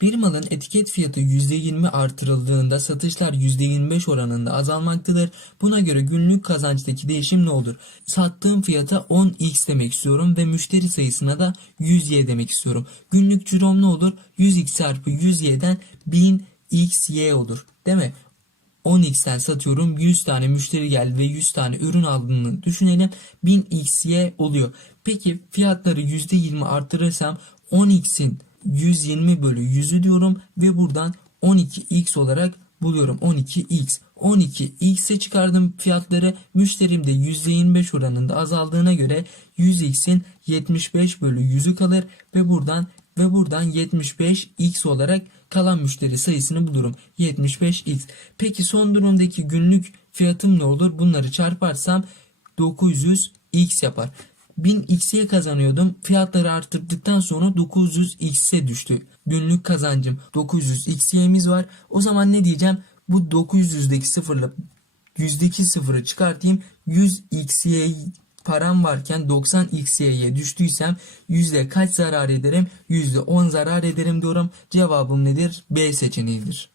Bir malın etiket fiyatı %20 artırıldığında satışlar %25 oranında azalmaktadır. Buna göre günlük kazançtaki değişim ne olur? Sattığım fiyata 10x demek istiyorum ve müşteri sayısına da 100y demek istiyorum. Günlük cirom ne olur? 100x çarpı 100y'den 1000xy olur. Değil mi? 10x'ten satıyorum 100 tane müşteri geldi ve 100 tane ürün aldığını düşünelim 1000xy oluyor. Peki fiyatları %20 artırırsam 10x'in 120 bölü 100'ü diyorum ve buradan 12x olarak buluyorum 12x. 12x'e çıkardım fiyatları müşterim de %25 oranında azaldığına göre 100x'in 75 bölü 100'ü kalır ve buradan ve buradan 75x olarak kalan müşteri sayısını bulurum. 75x. Peki son durumdaki günlük fiyatım ne olur? Bunları çarparsam 900x yapar. 1000x'ye kazanıyordum. Fiyatları arttırdıktan sonra 900x'e düştü. Günlük kazancım 900x'yemiz var. O zaman ne diyeceğim? Bu 900'deki sıfırla yüzdeki sıfırı çıkartayım. 100x'ye param varken 90x'ye düştüysem yüzde kaç zarar ederim? Yüzde 10 zarar ederim diyorum. Cevabım nedir? B seçeneğidir.